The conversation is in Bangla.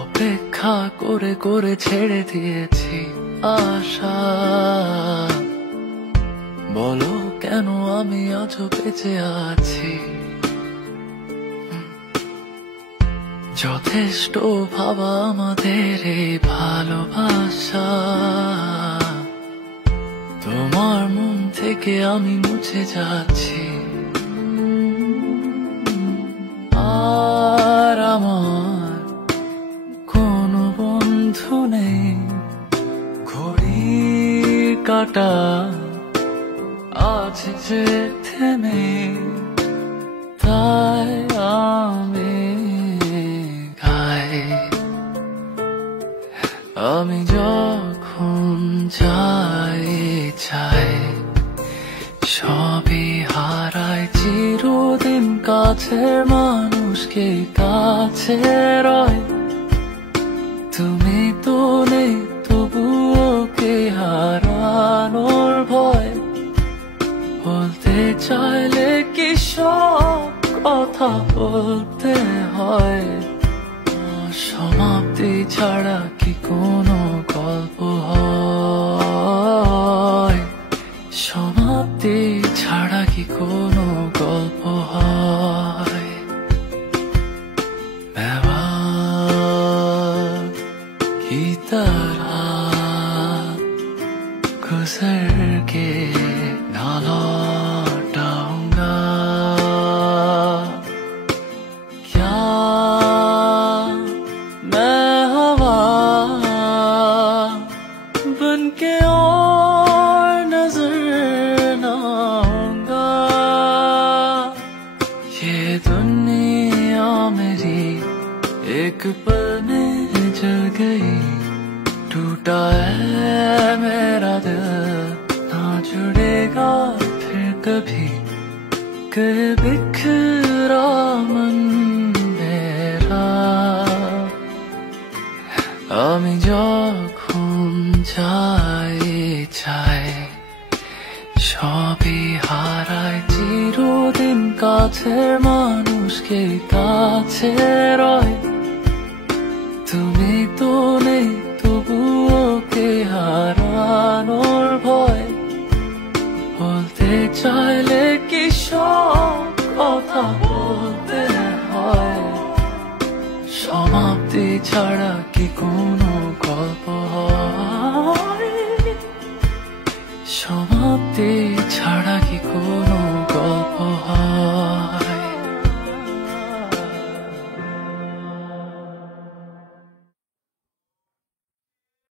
অপেক্ষা করে করে ছেড়ে দিয়েছি আশা। বলো কেন আমি আজও বেঁচে আছি। যথেষ্ট ভাবা আমাদের এই ভালোবাসা, তোমার মন থেকে আমি মুছে যাচ্ছি। আর আমার কোনো বন্ধু নেই, ঘড়ির কাঁটা আছে যে থেমে, তাই আমি গাই। আমি যখন যাই চাই সবই হারাই চিরদিন, কাছের মানুষকে কাছে রয়। তুমি তো নেই তবুও কে হারানোর ভয়। বলতে চাইলে কি সব কথা বলতে হয়। সমাপ্তি ছাড়া কি কোনো গল্প হয়? সমাপ্তি ছাড়া কি কোনো গল্প হয়? की तरह गुजर के ना लौटाऊंगा। क्या मैं हवा बन के और नजर न आऊंगा। ये दुनिया मेरी एक पल में जल गई, टूटा है मेरा दिल, ना जुड़ेगा फिर कभी। कर बिखरा मन मेरा, আমি যখন যাই চাই সবই হারাই চিরদিন, কাছের মানুষকে কাছে রয়। তুমি তো নেই তবুও কে হারানোর ভয়। বলতে চাইলে কি সব কথা বলতে হয়। সমাপ্তি ছাড়া কি কোনো গল্প হয়?